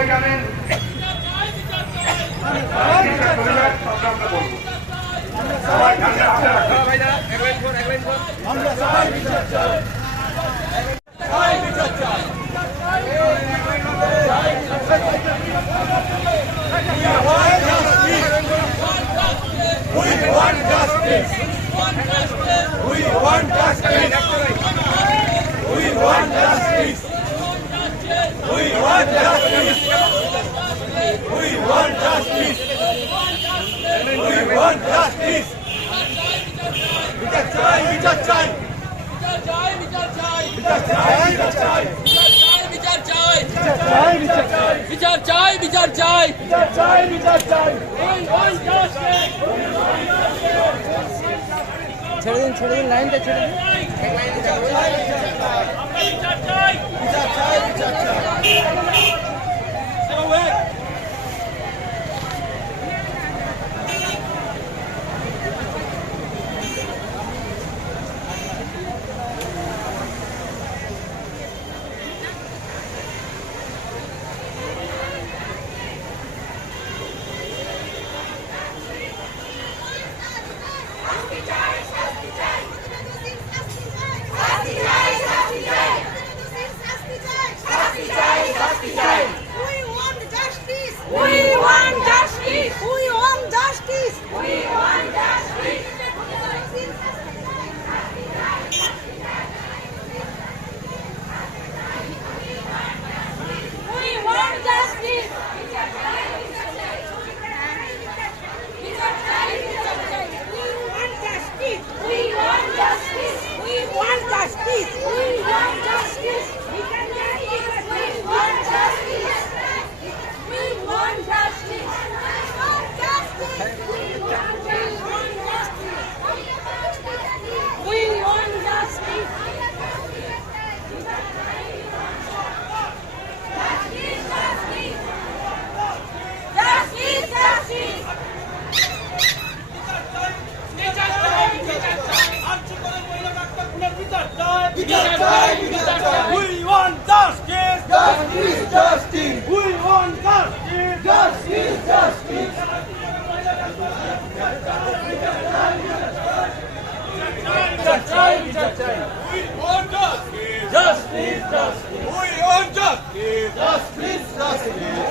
সবাই জানেন সবাই বিচার চাই বিচার চাই ছেড়ে দিন লাইনটা ছেড়ে দিন We want justice! Justice! Justice! We want justice! Justice! Justice! We want justice! Justice! Justice! We want justice! Justice! Justice!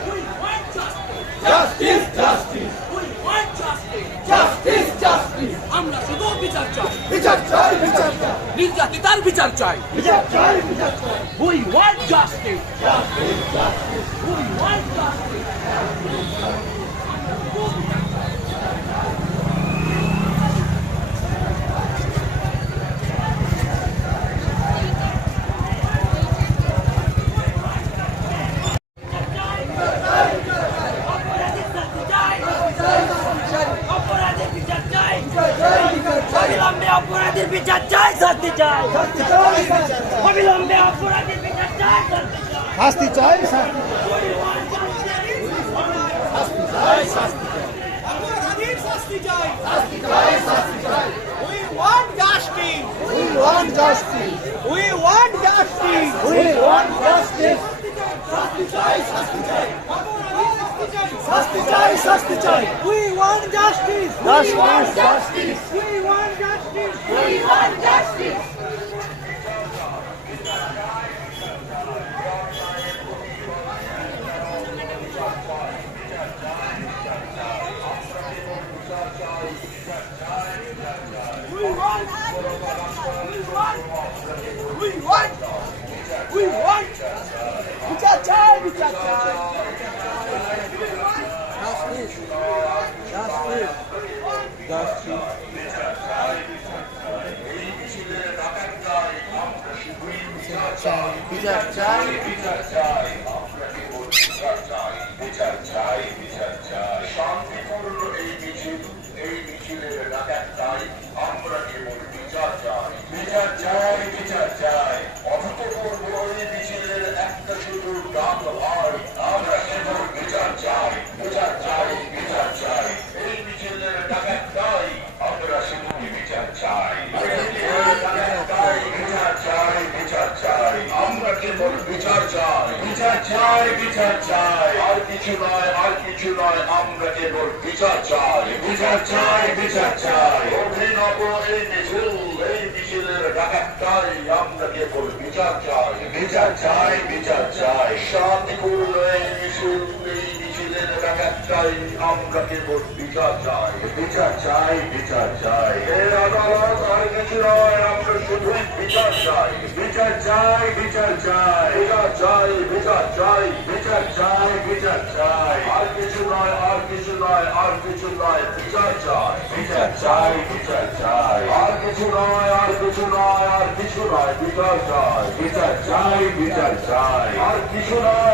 We want justice! Justice! We want justice! Justice! Justice! আমরা শুধু বিচার চাই বিচার চাই বিচার চাই নির্যাতিতার বিচার চাই বিচার চাই বিচার চাই We want justice! Justice! Justice! We want justice! অপরাধীর বিচার চাই শাস্তি চাই অবিলম্বে অপরাধীর বিচার চাই শাস্তি চাই We want justice! We want justice! We want justice! We want justice! শাস্তি চাই শাস্তি চাই শাস্তি চাই শাস্তি চাই We want justice! We want justice! We want justice! We want justice! We want বিচার চাই বিচার চাই বিচার চাই শান্তিপূর্ণ এই মিছিলের ডাকাতটাই আমরা কেবল বিচার চাই বিচার চাই বিচার চাই অভূতপূর্ব এই মিছিলের চাই বিচার চাই আর কিছু নয় আর কিছু নয় আমরা কেবল বিচার চাই বিচার চাই বিচার চাই অভিনব এই মিছিলের ডাকাতটাই আমরা কেবল বিচার চাই বিচার চাই বিচার চাই শান্তিপূর্ণ এই মিছিলের ডাকাতটাই আমরা কেবল বিচার চাই বিচার চাই বিচার চাই এর আদালত আর কিছু নয় আমরা শুধুই বিচার চাই বিচার চাই বিচার চাই বিচার চাই বিচার চাই বিচার চাই বিচার চাই আর কিছু নয় আর কিছু নয় আর কিছু নয় বিচার চাই বিচার চাই বিচার চাই আর কিছু নয় আর কিছু নয় আর কিছু নয় বিচার চাই বিচার চাই বিচার চাই আর কিছু নয়